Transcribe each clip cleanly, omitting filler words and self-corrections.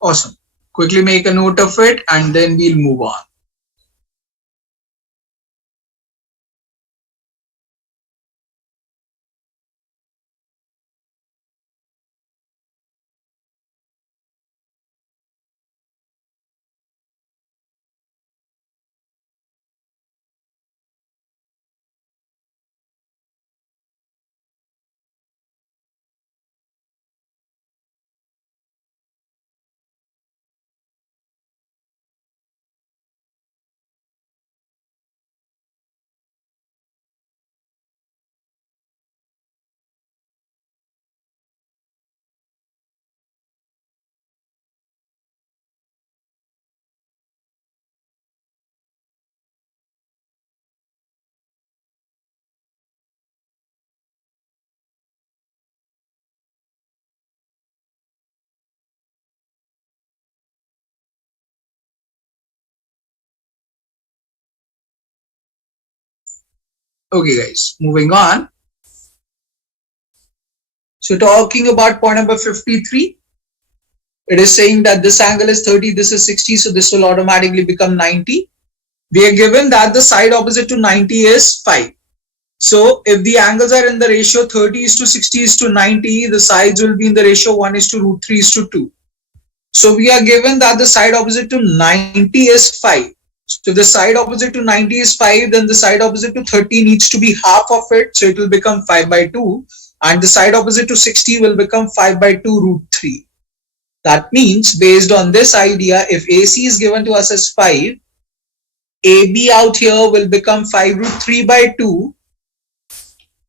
Awesome. Quickly make a note of it and then we'll move on. Okay guys, moving on. So talking about point number 53, it is saying that this angle is 30, this is 60, so this will automatically become 90. We are given that the side opposite to 90 is 5. So if the angles are in the ratio 30 is to 60 is to 90, the sides will be in the ratio 1 is to root 3 is to 2. So we are given that the side opposite to 90 is 5. So if the side opposite to 90 is 5, then the side opposite to 30 needs to be half of it. So it will become 5 by 2. And the side opposite to 60 will become 5 by 2 root 3. That means based on this idea, if AC is given to us as 5, AB out here will become 5 root 3 by 2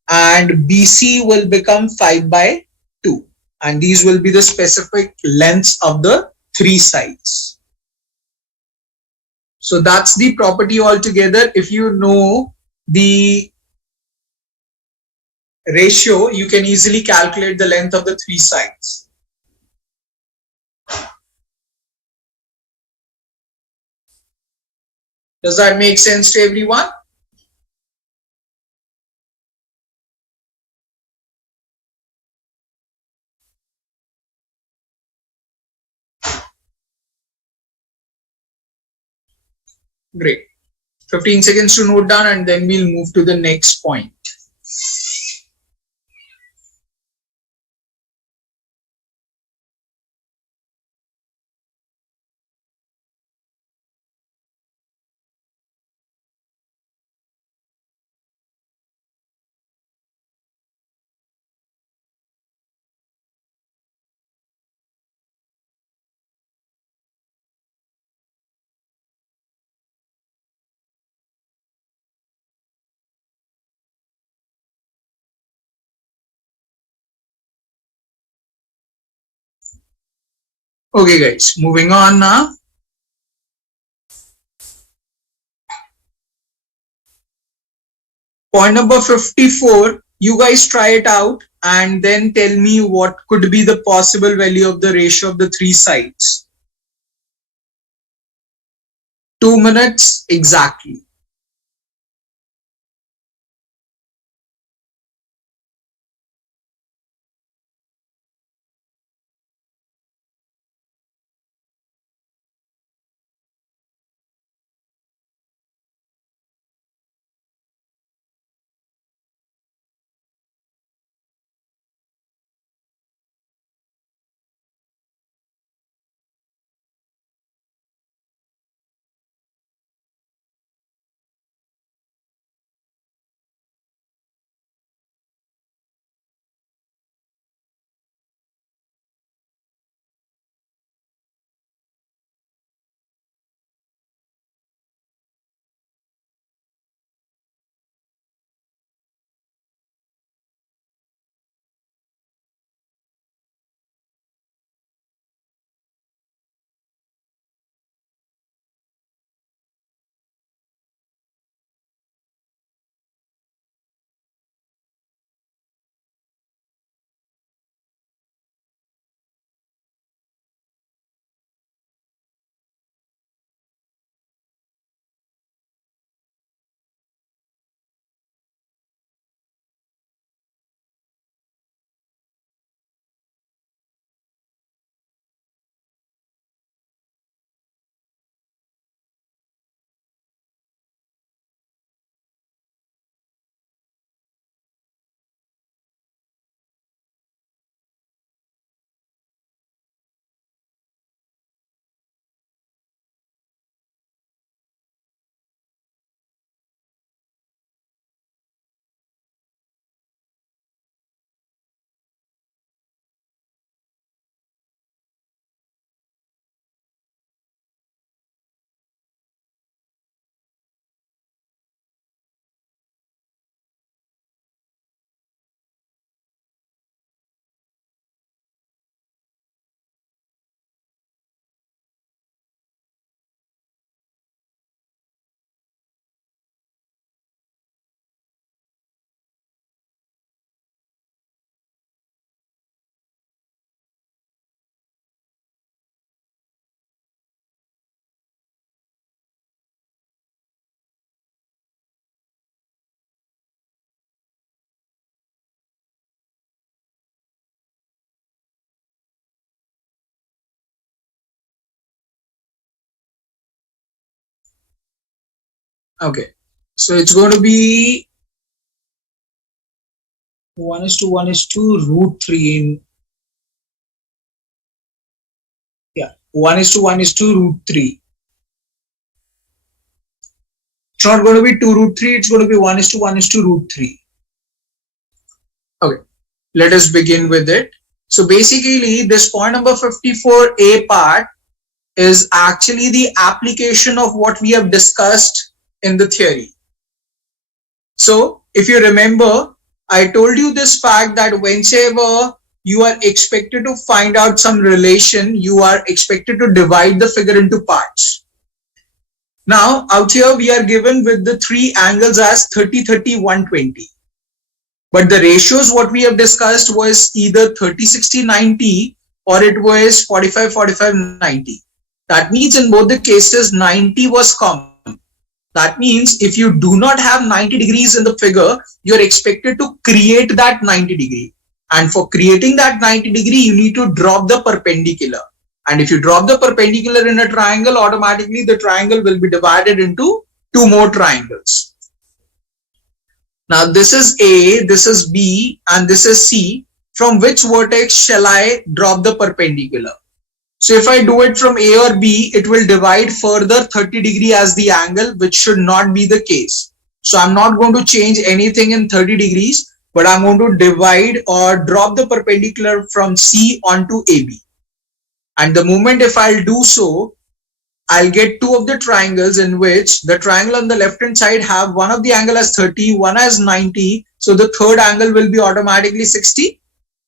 and BC will become 5 by 2. And these will be the specific lengths of the three sides. So that's the property altogether. If you know the ratio, you can easily calculate the length of the three sides. Does that make sense to everyone? Great. 15 seconds to note down and then we'll move to the next point. Okay guys, moving on now. Point number 54, you guys try it out and then tell me what could be the possible value of the ratio of the three sides. 2 minutes exactly. Okay. So it's going to be 1:1:2 root 3 in, yeah, 1:1:2 root 3. It's not going to be 2 root 3, it's going to be 1:1:2 root 3. Okay, let us begin with it. So basically, this point number 54a part is actually the application of what we have discussed in the theory. So if you remember, I told you this fact that whenever you are expected to find out some relation, you are expected to divide the figure into parts. Now out here we are given with the three angles as 30, 30, 120. But the ratios what we have discussed was either 30, 60, 90 or it was 45, 45, 90. That means in both the cases 90 was common. That means if you do not have 90 degrees in the figure, you're expected to create that 90 degree. And for creating that 90 degree, you need to drop the perpendicular. And if you drop the perpendicular in a triangle, automatically the triangle will be divided into two more triangles. Now this is A, this is B, and this is C. From which vertex shall I drop the perpendicular? So if I do it from A or B, it will divide further 30 degree as the angle, which should not be the case. So I'm not going to change anything in 30 degrees, but I'm going to divide or drop the perpendicular from C onto AB. And the moment if I'll do so, I'll get two of the triangles in which the triangle on the left hand side have one of the angle as 30, one as 90. So the third angle will be automatically 60.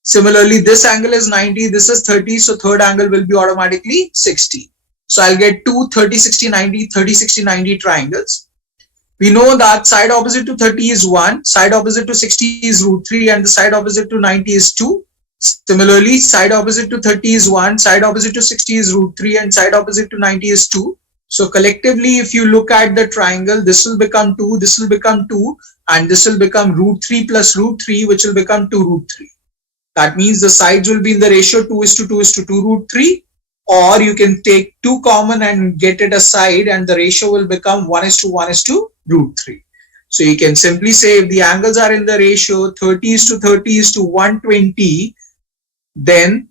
Similarly, this angle is 90, this is 30, so third angle will be automatically 60. So I'll get two 30, 60, 90, 30, 60, 90 triangles. We know that side opposite to 30 is 1, side opposite to 60 is root 3, and the side opposite to 90 is 2. Similarly, side opposite to 30 is 1, side opposite to 60 is root 3, and side opposite to 90 is 2. So collectively, if you look at the triangle, this will become 2, this will become 2, and this will become root 3 plus root 3, which will become 2 root 3. That means the sides will be in the ratio 2:2:2 root 3, or you can take 2 common and get it aside and the ratio will become 1:1 root 3. So you can simply say if the angles are in the ratio 30:30:120, then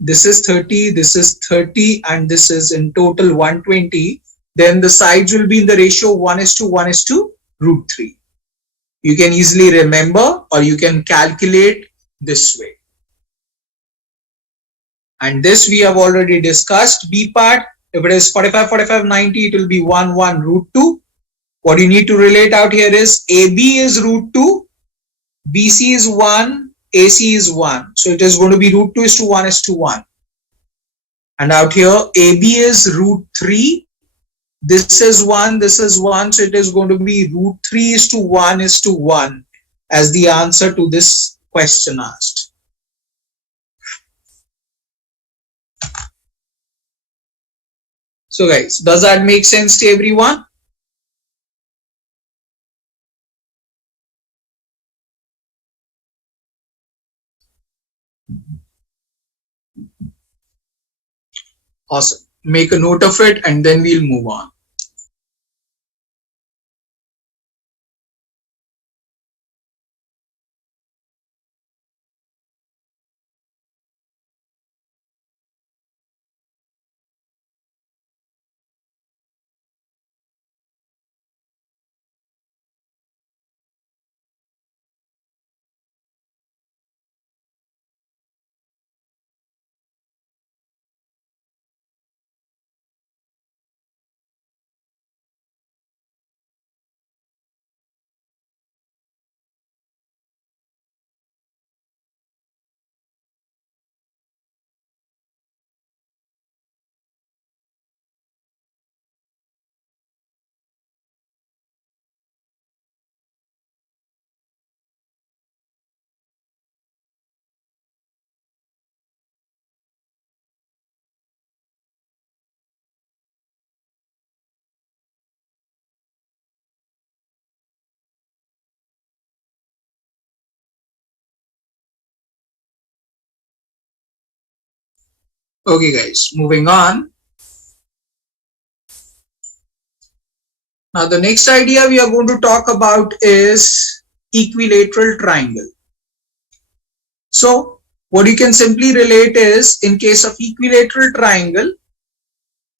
this is 30, this is 30, and this is in total 120. Then the sides will be in the ratio 1:1 root 3. You can easily remember or you can calculate this way. And this we have already discussed. B part, if it is 45, 45, 90, it will be 1 root 2. What you need to relate out here is AB is root 2, BC is 1, AC is 1. So it is going to be root 2:1:1. And out here AB is root 3. This is 1, this is 1. So it is going to be root 3:1:1 as the answer to this question asked. So guys, does that make sense to everyone? Awesome. Make a note of it and then we'll move on. Okay guys, moving on. Now the next idea we are going to talk about is equilateral triangle. So what you can simply relate is, in case of equilateral triangle,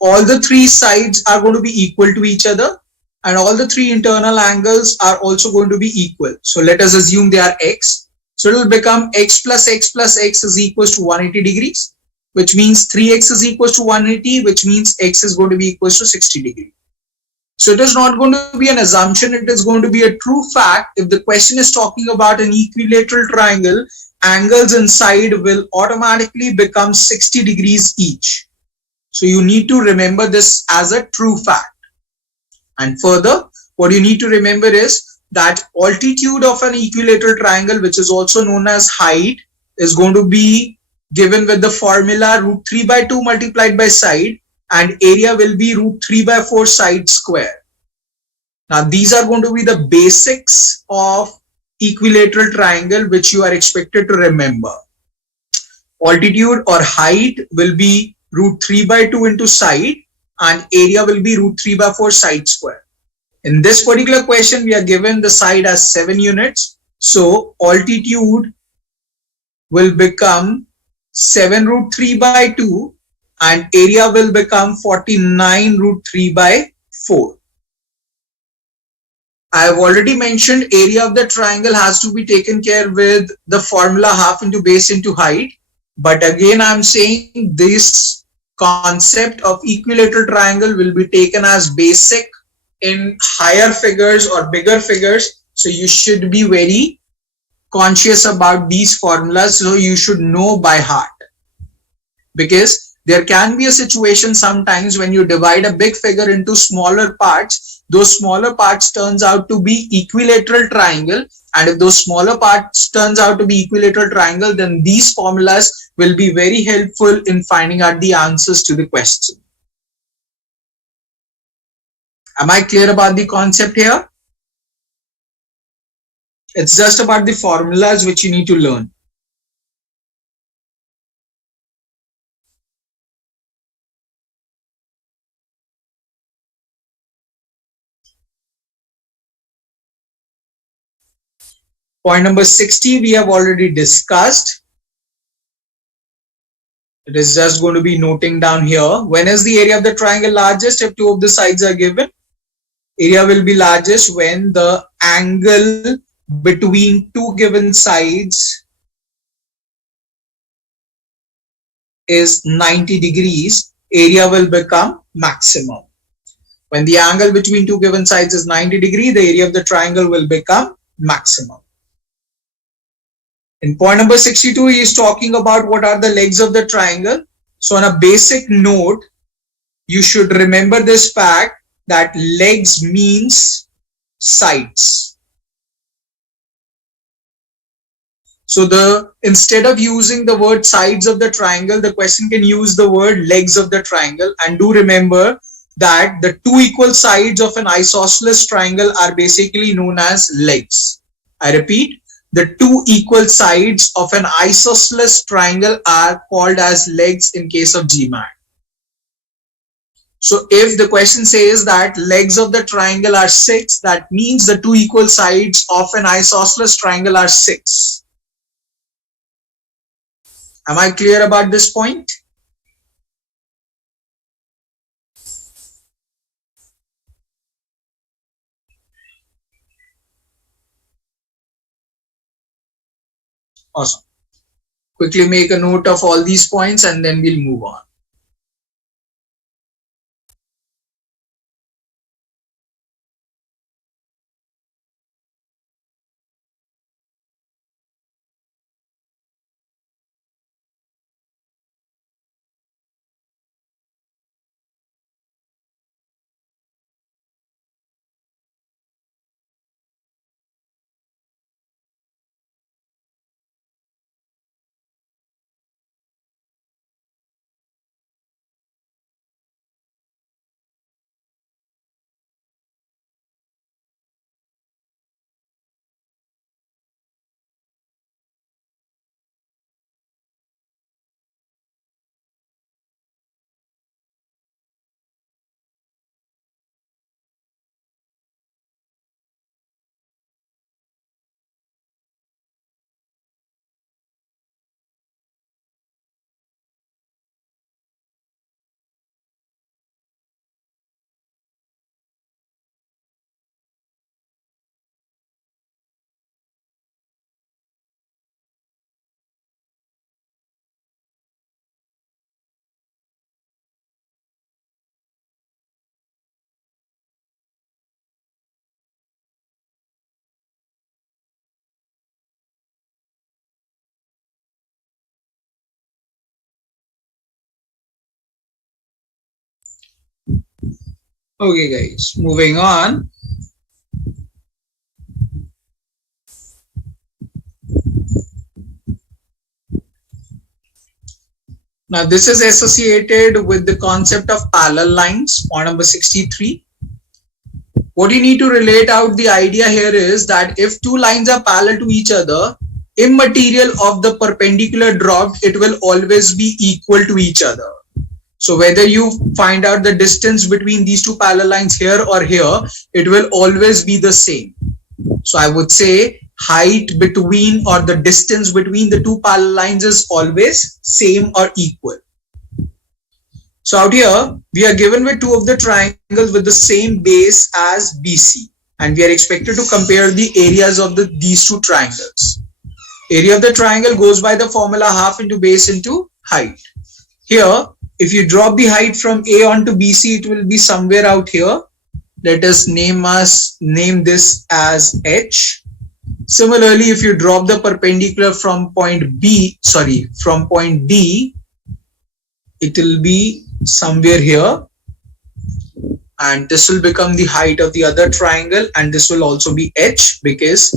all the three sides are going to be equal to each other and all the three internal angles are also going to be equal. So let us assume they are x. So it will become x plus x is equals to 180 degrees, which means 3x is equals to 180, which means x is going to be equals to 60 degrees. So it is not going to be an assumption, it is going to be a true fact. If the question is talking about an equilateral triangle, angles inside will automatically become 60 degrees each. So you need to remember this as a true fact. And further, what you need to remember is that altitude of an equilateral triangle, which is also known as height, is going to be given with the formula root 3 by 2 multiplied by side, and area will be root 3 by 4 side square. Now these are going to be the basics of equilateral triangle which you are expected to remember. Altitude or height will be root 3 by 2 into side, and area will be root 3 by 4 side square. In this particular question, we are given the side as 7 units. So altitude will become 7 root 3 by 2 and area will become 49 root 3 by 4. I have already mentioned area of the triangle has to be taken care with the formula half into base into height. But again, I'm saying this concept of equilateral triangle will be taken as basic in higher figures or bigger figures. So you should be very conscious about these formulas. So you should know by heart, because there can be a situation sometimes when you divide a big figure into smaller parts, those smaller parts turns out to be equilateral triangle, and if those smaller parts turns out to be equilateral triangle, then these formulas will be very helpful in finding out the answers to the question. Am I clear about the concept here? It's just about the formulas which you need to learn. Point number 60 we have already discussed. It is just going to be noting down here. When is the area of the triangle largest? If two of the sides are given. Area will be largest when the angle between two given sides is 90 degrees. Area will become maximum. When the angle between two given sides is 90 degrees, the area of the triangle will become maximum. In point number 62, he is talking about what are the legs of the triangle. So on a basic note, you should remember this fact that legs means sides. So instead of using the word sides of the triangle, the question can use the word legs of the triangle. And do remember that the two equal sides of an isosceles triangle are basically known as legs. I repeat, the two equal sides of an isosceles triangle are called as legs in case of GMAT. So if the question says that legs of the triangle are 6, that means the two equal sides of an isosceles triangle are 6. Am I clear about this point? Awesome. Quickly make a note of all these points and then we'll move on. Okay guys, moving on. Now this is associated with the concept of parallel lines, point number 63. What you need to relate out the idea here is that if two lines are parallel to each other, immaterial of the perpendicular dropped, it will always be equal to each other. So whether you find out the distance between these two parallel lines here or here, it will always be the same. So I would say height between or the distance between the two parallel lines is always same or equal. So out here, we are given with two of the triangles with the same base as BC, and we are expected to compare the areas of these two triangles. Area of the triangle goes by the formula half into base into height. Here, if you drop the height from A onto BC, it will be somewhere out here. Let us name this as H. Similarly, if you drop the perpendicular from point D, it will be somewhere here, and this will become the height of the other triangle, and this will also be H, because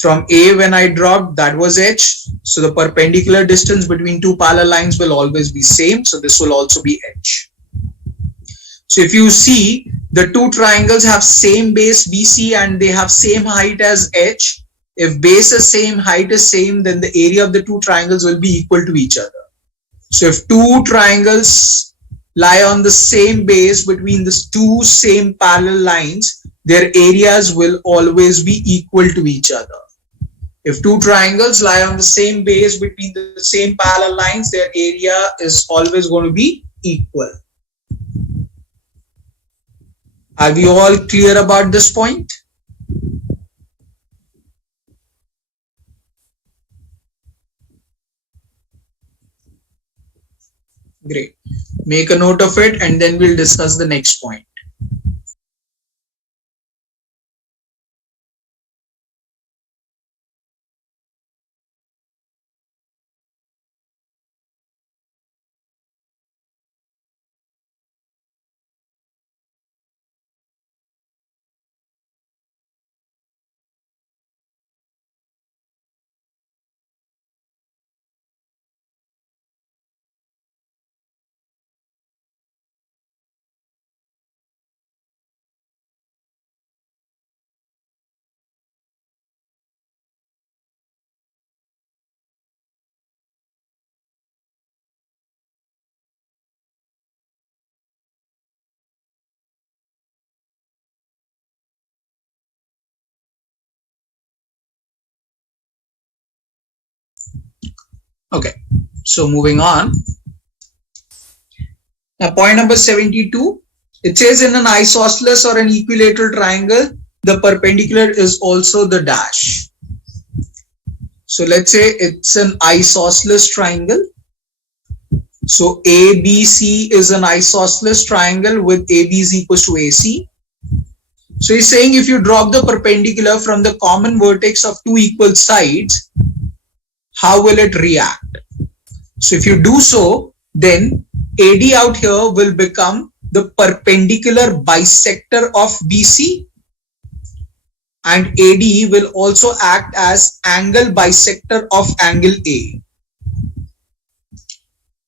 from A when I dropped, that was H. So the perpendicular distance between two parallel lines will always be same. So this will also be H. So if you see, the two triangles have same base BC and they have same height as H. If base is same, height is same, then the area of the two triangles will be equal to each other. So if two triangles lie on the same base between the two same parallel lines, their areas will always be equal to each other. If two triangles lie on the same base between the same parallel lines, their area is always going to be equal. Are we all clear about this point? Great. Make a note of it and then we'll discuss the next point. Okay, so moving on. Now point number 72, it says in an isosceles or an equilateral triangle, the perpendicular is also the dash. So let's say it's an isosceles triangle. So ABC is an isosceles triangle with AB is equals to AC. So he's saying if you drop the perpendicular from the common vertex of two equal sides, how will it react? So if you do so, then AD out here will become the perpendicular bisector of BC, and AD will also act as angle bisector of angle A.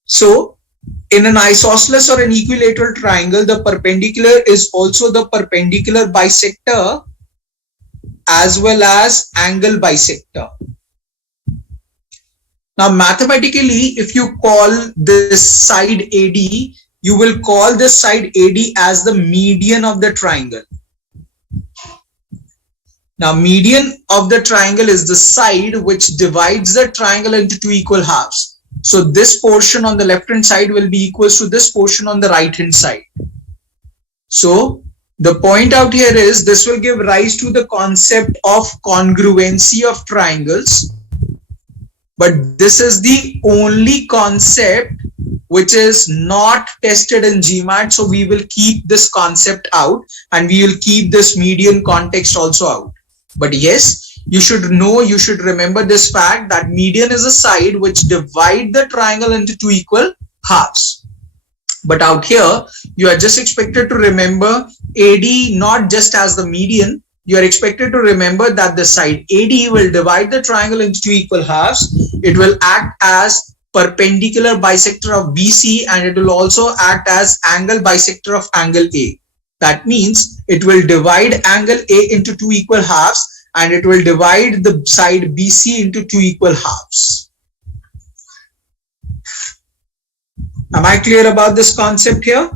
So in an isosceles or an equilateral triangle, the perpendicular is also the perpendicular bisector as well as angle bisector. Now mathematically, if you call this side AD, you will call this side AD as the median of the triangle. Now median of the triangle is the side which divides the triangle into two equal halves. So this portion on the left hand side will be equals to this portion on the right hand side. So the point out here is this will give rise to the concept of congruency of triangles. But this is the only concept which is not tested in GMAT. So we will keep this concept out and we will keep this median context also out. But yes, you should know, you should remember this fact that median is a side which divides the triangle into two equal halves. But out here, you are just expected to remember AD not just as the median. You are expected to remember that the side AD will divide the triangle into two equal halves. It will act as perpendicular bisector of BC, and it will also act as angle bisector of angle A. That means it will divide angle A into two equal halves, and it will divide the side BC into two equal halves. Am I clear about this concept here?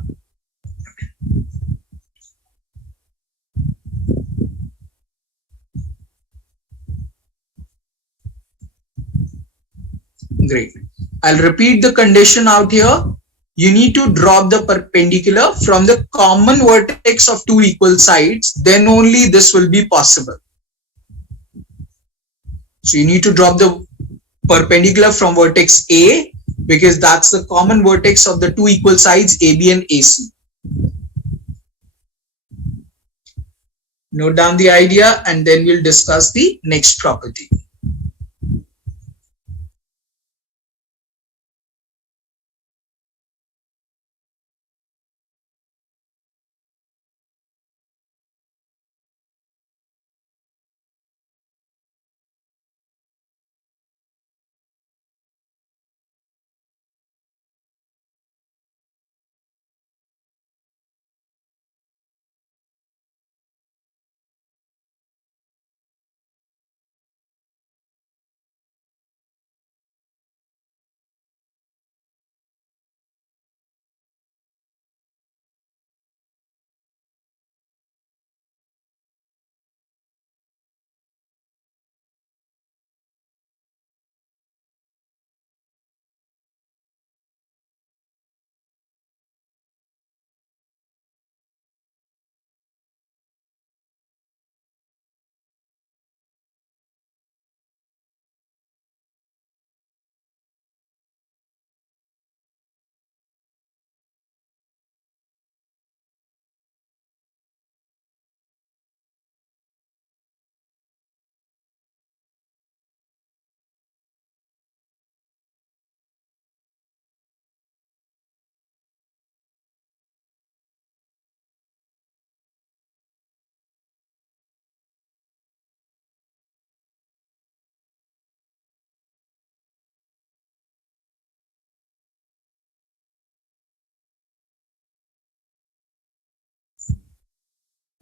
Great. I'll repeat the condition out here. You need to drop the perpendicular from the common vertex of two equal sides. Then only this will be possible. So you need to drop the perpendicular from vertex A, because that's the common vertex of the two equal sides AB and AC. Note down the idea, and then we'll discuss the next property.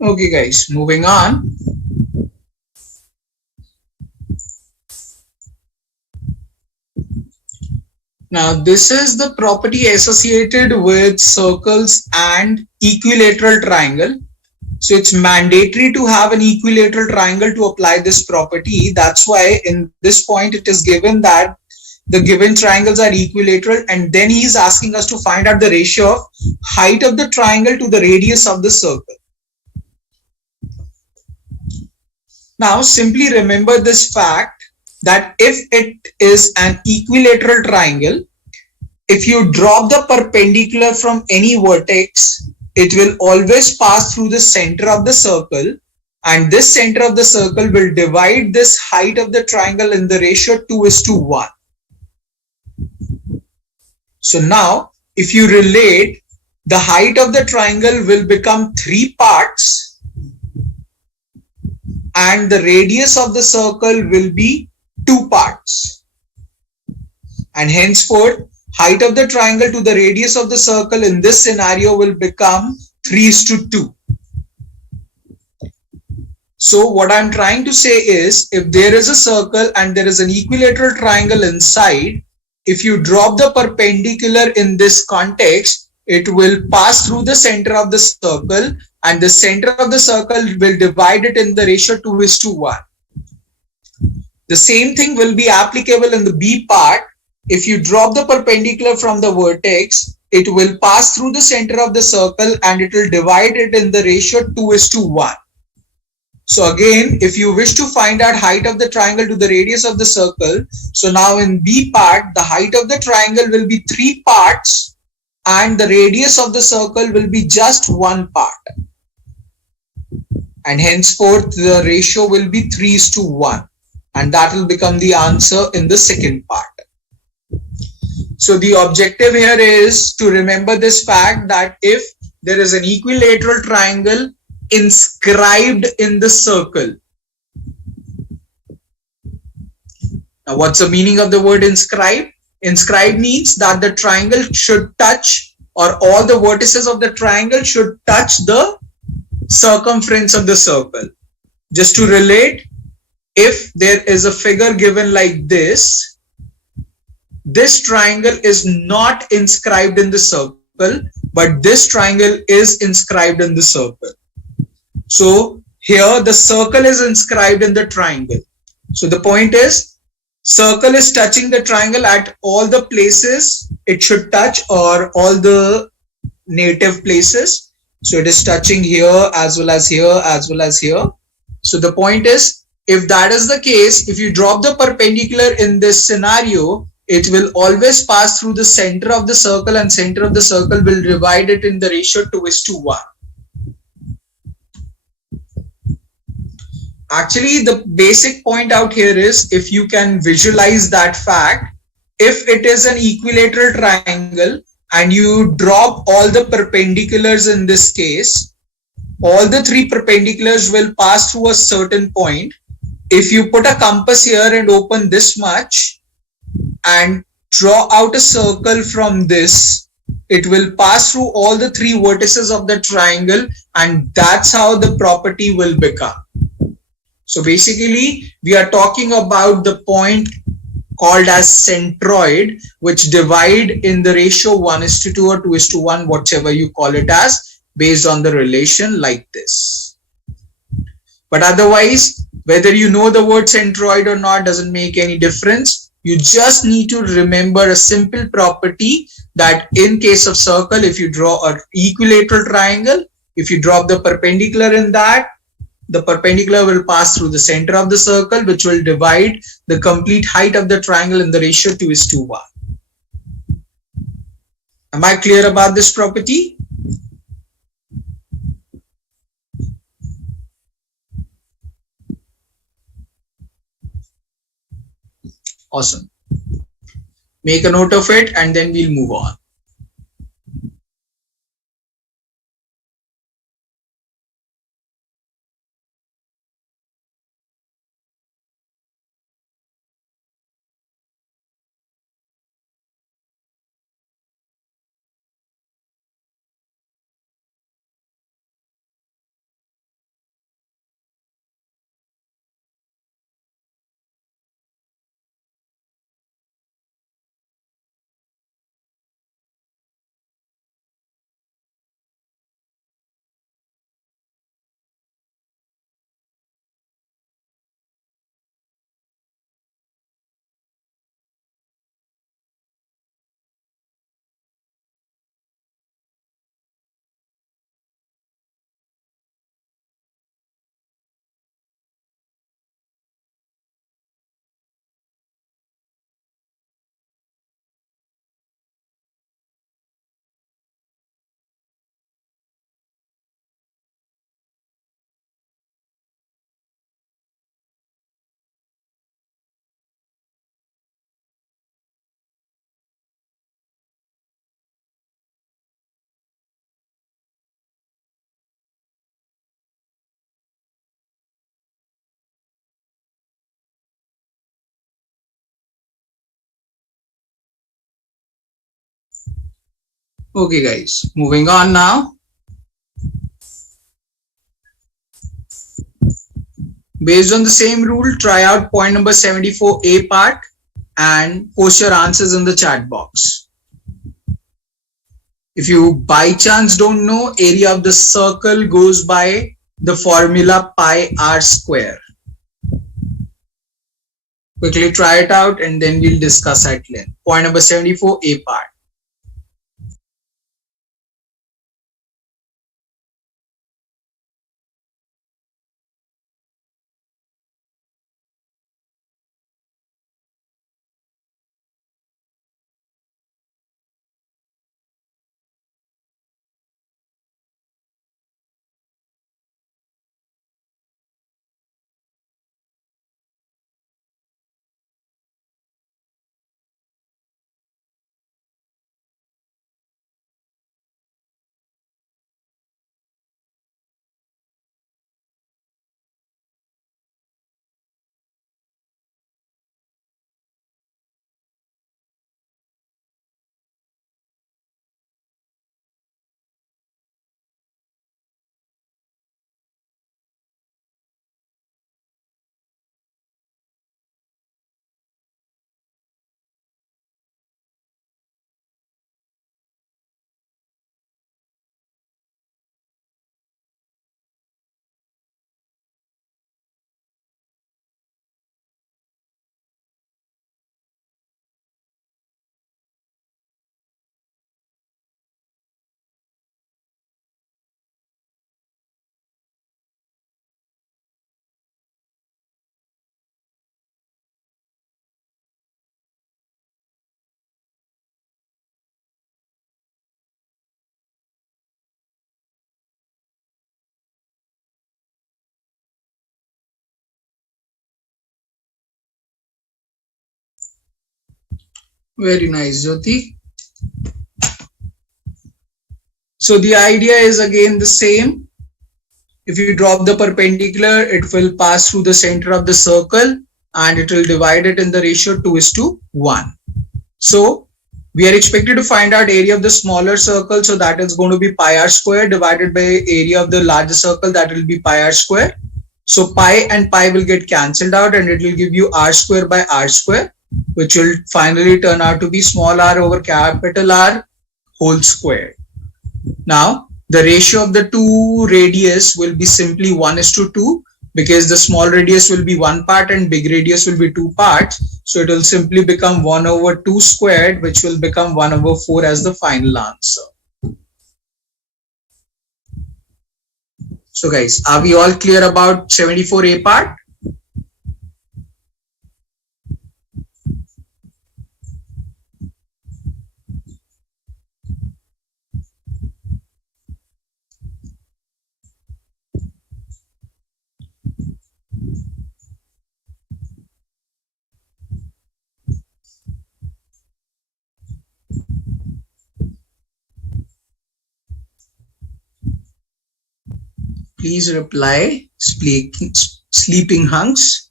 Okay guys, moving on. Now this is the property associated with circles and equilateral triangle. So it's mandatory to have an equilateral triangle to apply this property. That's why in this point it is given that the given triangles are equilateral, and then he is asking us to find out the ratio of height of the triangle to the radius of the circle. Now simply remember this fact that if it is an equilateral triangle, if you drop the perpendicular from any vertex, it will always pass through the center of the circle, and this center of the circle will divide this height of the triangle in the ratio 2:1. So now if you relate, the height of the triangle will become 3 parts and the radius of the circle will be 2 parts, and henceforth height of the triangle to the radius of the circle in this scenario will become 3:2. So what I'm trying to say is, if there is a circle and there is an equilateral triangle inside, if you drop the perpendicular in this context, it will pass through the center of the circle, and the center of the circle will divide it in the ratio 2:1. The same thing will be applicable in the B part. If you drop the perpendicular from the vertex, it will pass through the center of the circle and it will divide it in the ratio 2:1. So again, if you wish to find out height of the triangle to the radius of the circle, so now in B part, the height of the triangle will be 3 parts and the radius of the circle will be just 1 part. And henceforth, the ratio will be 3:1. And that will become the answer in the second part. So the objective here is to remember this fact that if there is an equilateral triangle inscribed in the circle. Now, what's the meaning of the word inscribed? Inscribed means that the triangle should touch, or all the vertices of the triangle should touch the circumference of the circle. Just to relate, if there is a figure given like this triangle is not inscribed in the circle, but this triangle is inscribed in the circle. So here the circle is inscribed in the triangle. So the point is, circle is touching the triangle at all the places it should touch, or all the native places. So it is touching here as well as here as well as here. So the point is, if that is the case, if you drop the perpendicular in this scenario, it will always pass through the center of the circle, and center of the circle will divide it in the ratio 2:1. Actually, the basic point out here is, if you can visualize that fact, if it is an equilateral triangle and you drop all the perpendiculars in this case, all the three perpendiculars will pass through a certain point. If you put a compass here and open this much and draw out a circle from this, it will pass through all the three vertices of the triangle, and that's how the property will become. So basically, we are talking about the point called as centroid, which divide in the ratio 1:2 or 2:1, whatever you call it as, based on the relation like this. But otherwise, whether you know the word centroid or not doesn't make any difference. You just need to remember a simple property that in case of circle, if you draw an equilateral triangle, if you drop the perpendicular in that, the perpendicular will pass through the center of the circle, which will divide the complete height of the triangle in the ratio 2:1. Am I clear about this property? Awesome. Make a note of it and then we'll move on. Okay guys, moving on now. Based on the same rule, try out point number 74A part and post your answers in the chat box. If you by chance don't know, area of the circle goes by the formula pi r square. Quickly try it out and then we'll discuss at length. Point number 74A part. Very nice, Jyoti. So the idea is again the same. If you drop the perpendicular, it will pass through the center of the circle and it will divide it in the ratio 2:1. So we are expected to find out area of the smaller circle. So that is going to be pi r square divided by area of the larger circle, that will be pi r square. So pi and pi will get cancelled out and it will give you r square by r square, which will finally turn out to be small r over capital R whole square. Now, the ratio of the two radius will be simply 1:2 because the small radius will be one part and big radius will be two parts. So it will simply become 1/2 squared, which will become 1/4 as the final answer. So guys, are we all clear about 74A part? Please reply, sleeping hunks.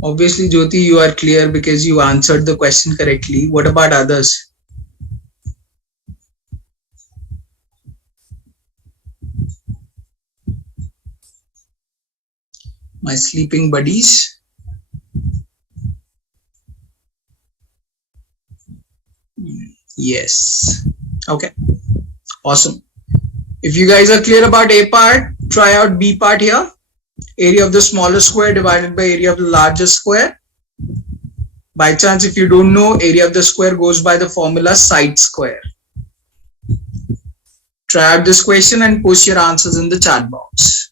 Obviously, Jyoti, you are clear because you answered the question correctly. What about others? My sleeping buddies? Yes. Okay. Awesome. If you guys are clear about A part, try out B part here. Area of the smaller square divided by area of the larger square. By chance, if you don't know, area of the square goes by the formula side square. Try out this question and post your answers in the chat box.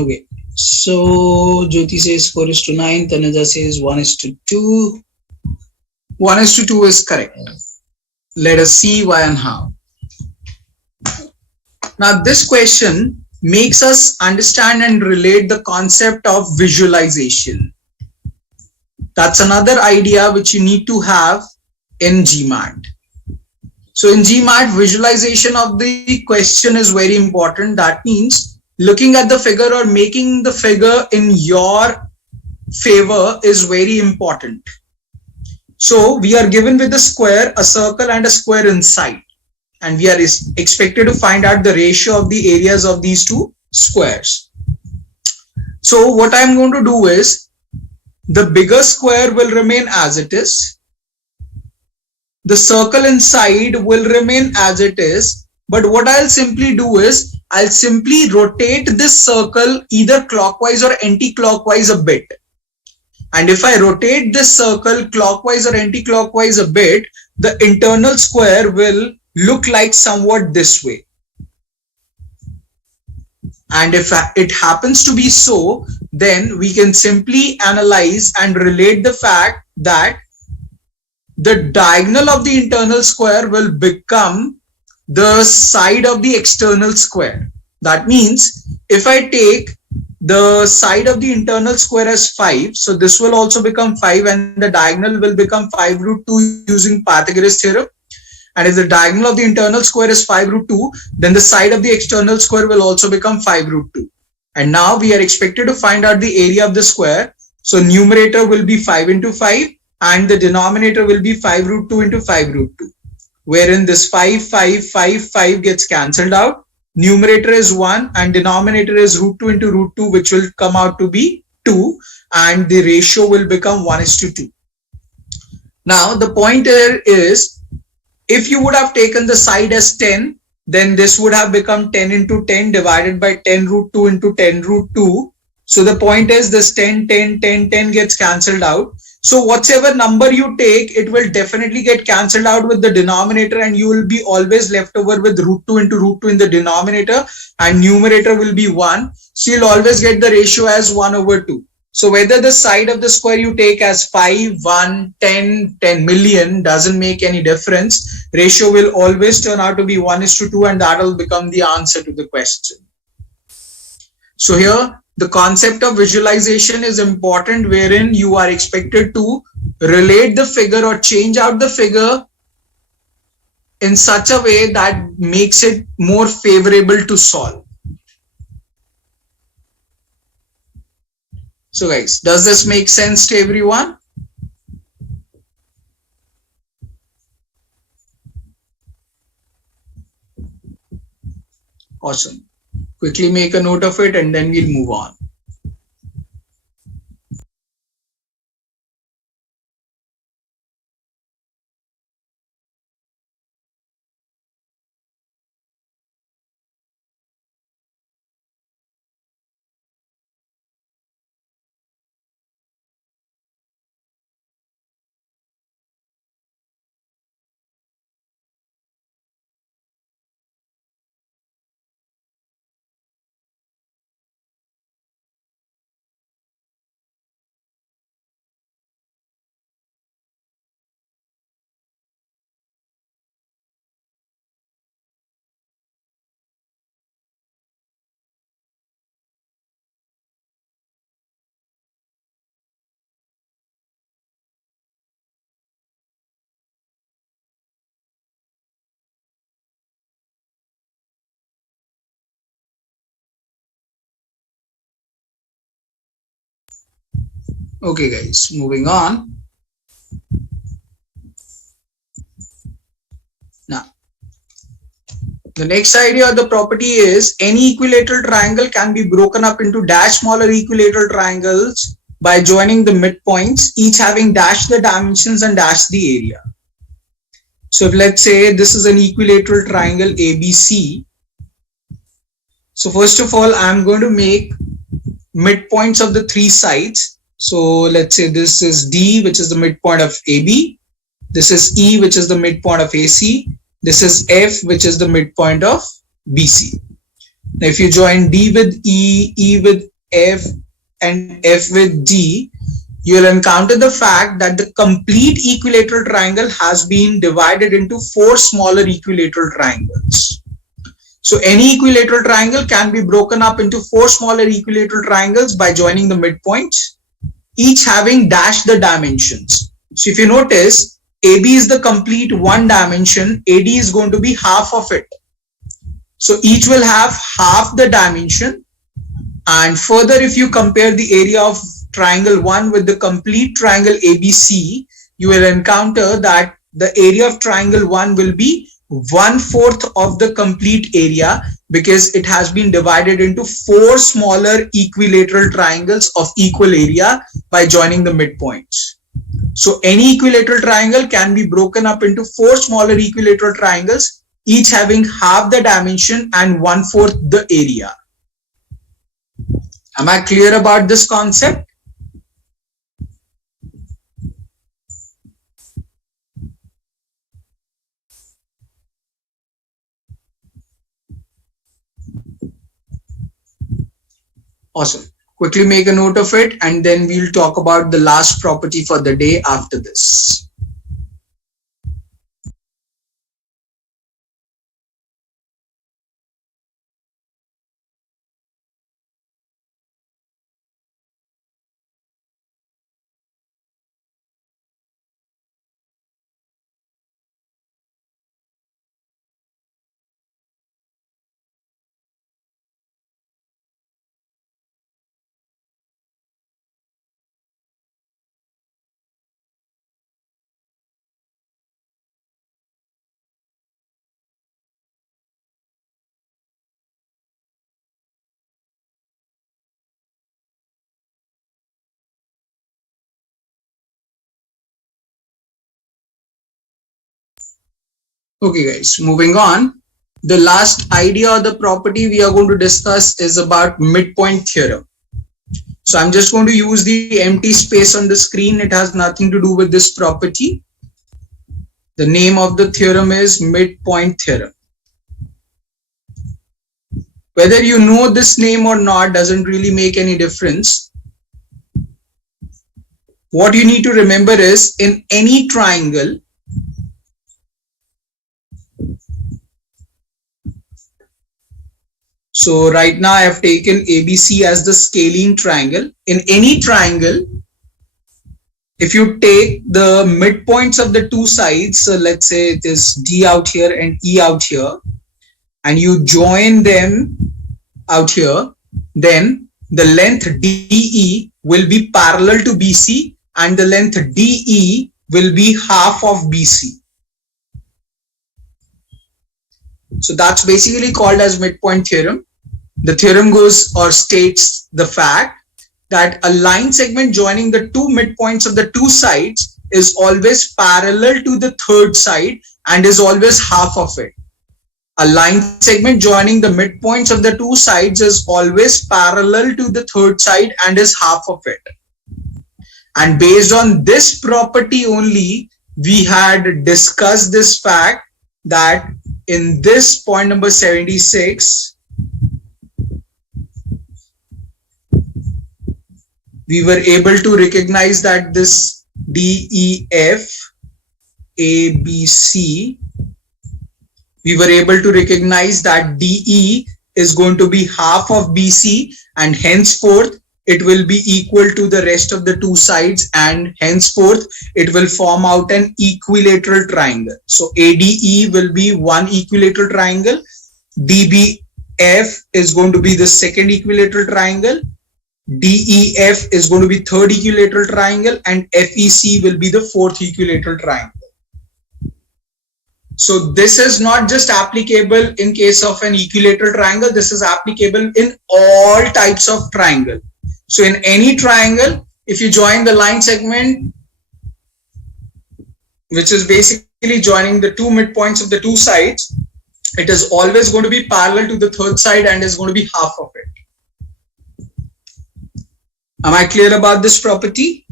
Okay, so Jyoti says 4 is to 9, Tanuja says 1 is to 2. 1 is to 2 is correct. Let us see why and how. Now this question makes us understand and relate the concept of visualization. That's another idea which you need to have in GMAT. So in GMAT, visualization of the question is very important. That means looking at the figure or making the figure in your favor is very important. So we are given with a square, a circle and a square inside. And we are expected to find out the ratio of the areas of these two squares. So what I'm going to do is, the bigger square will remain as it is. The circle inside will remain as it is. But what I'll simply do is, I'll simply rotate this circle either clockwise or anti-clockwise a bit. And if I rotate this circle clockwise or anti-clockwise a bit, the internal square will look like somewhat this way. And if it happens to be so, then we can simply analyze and relate the fact that the diagonal of the internal square will become the side of the external square. That means if I take the side of the internal square as 5, so this will also become 5 and the diagonal will become 5 root 2 using Pythagoras theorem. And if the diagonal of the internal square is 5 root 2, then the side of the external square will also become 5 root 2. And now we are expected to find out the area of the square. So numerator will be 5 into 5 and the denominator will be 5 root 2 into 5 root 2. Wherein this 5, 5, 5, 5 gets cancelled out. Numerator is 1 and denominator is root 2 into root 2, which will come out to be 2. And the ratio will become 1 is to 2. Now the point here is, if you would have taken the side as 10, then this would have become 10 into 10 divided by 10 root 2 into 10 root 2. So the point is this 10, 10, 10, 10 gets cancelled out. So whatever number you take, it will definitely get cancelled out with the denominator and you will be always left over with root 2 into root 2 in the denominator and numerator will be 1. So you'll always get the ratio as 1 over 2. So whether the side of the square you take as 5, 1, 10, 10 million doesn't make any difference. Ratio will always turn out to be 1 is to 2 and that will become the answer to the question. So here the concept of visualization is important, wherein you are expected to relate the figure or change out the figure in such a way that makes it more favorable to solve. So guys, does this make sense to everyone? Awesome. Quickly make a note of it and then we'll move on. Okay guys, moving on. Now, the next idea of the property is any equilateral triangle can be broken up into dash smaller equilateral triangles by joining the midpoints, each having dash the dimensions and dash the area. So if let's say this is an equilateral triangle ABC. So first of all, I'm going to make midpoints of the three sides. So let's say this is D, which is the midpoint of AB. This is E, which is the midpoint of AC. This is F, which is the midpoint of BC. Now, if you join D with E, E with F and F with D, you'll encounter the fact that the complete equilateral triangle has been divided into four smaller equilateral triangles. So any equilateral triangle can be broken up into four smaller equilateral triangles by joining the midpoints, each having dashed the dimensions. So if you notice, AB is the complete one dimension, AD is going to be half of it. So each will have half the dimension. And further, if you compare the area of triangle 1 with the complete triangle ABC, you will encounter that the area of triangle 1 will be 1/4 of the complete area, because it has been divided into four smaller equilateral triangles of equal area by joining the midpoints. So any equilateral triangle can be broken up into four smaller equilateral triangles, each having half the dimension and 1/4 the area. Am I clear about this concept? Awesome. Quickly make a note of it, and then we'll talk about the last property for the day after this. Okay guys, moving on. The last idea or the property we are going to discuss is about midpoint theorem. So I'm just going to use the empty space on the screen. It has nothing to do with this property. The name of the theorem is midpoint theorem. Whether you know this name or not doesn't really make any difference. What you need to remember is, in any triangle, so right now I have taken ABC as the scalene triangle. In any triangle, if you take the midpoints of the two sides, so let's say it is D out here and E out here, and you join them out here, then the length DE will be parallel to BC, and the length DE will be half of BC. So that's basically called as midpoint theorem. The theorem goes or states the fact that a line segment joining the two midpoints of the two sides is always parallel to the third side and is always half of it. A line segment joining the midpoints of the two sides is always parallel to the third side and is half of it. And based on this property only, we had discussed this fact that in this point number 76, we were able to recognize that this DEF ABC, we were able to recognize that DE is going to be half of BC, and henceforth it will be equal to the rest of the two sides, and henceforth it will form out an equilateral triangle. So ADE will be one equilateral triangle, DBF is going to be the second equilateral triangle, DEF is going to be third equilateral triangle, and FEC will be the fourth equilateral triangle. So this is not just applicable in case of an equilateral triangle, this is applicable in all types of triangle. So in any triangle, if you join the line segment, which is basically joining the two midpoints of the two sides, it is always going to be parallel to the third side and is going to be half of it. Am I clear about this property?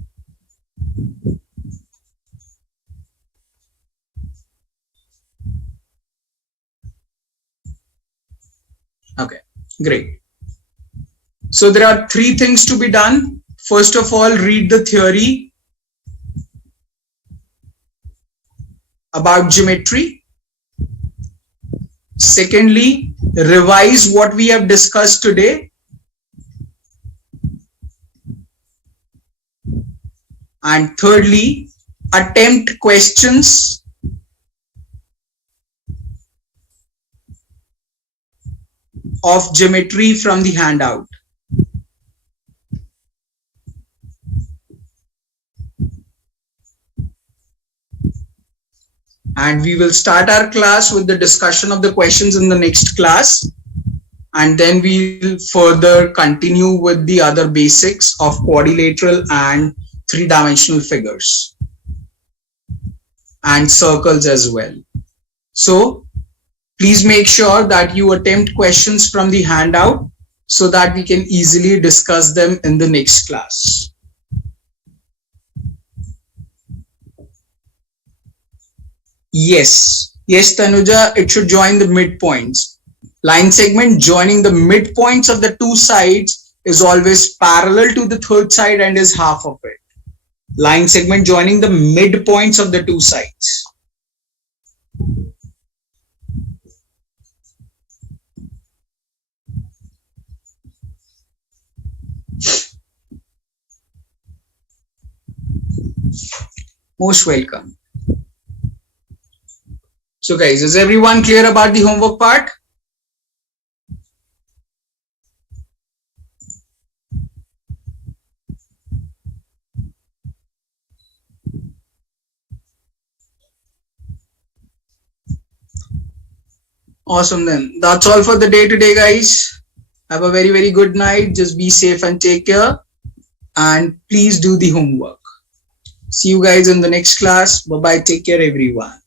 Okay, great. So there are three things to be done. First of all, read the theory about geometry. Secondly, revise what we have discussed today. And thirdly, attempt questions of geometry from the handout. And we will start our class with the discussion of the questions in the next class. And then we'll further continue with the other basics of quadrilateral and three-dimensional figures and circles as well. So please make sure that you attempt questions from the handout so that we can easily discuss them in the next class. Yes, Tanuja, it should join the midpoints. Line segment joining the midpoints of the two sides is always parallel to the third side and is half of it. Line segment joining the midpoints of the two sides. Most welcome. So guys, is everyone clear about the homework part? Awesome then. That's all for the day today, guys. Have a very, very good night. Just be safe and take care. And please do the homework. See you guys in the next class. Bye-bye. Take care, everyone.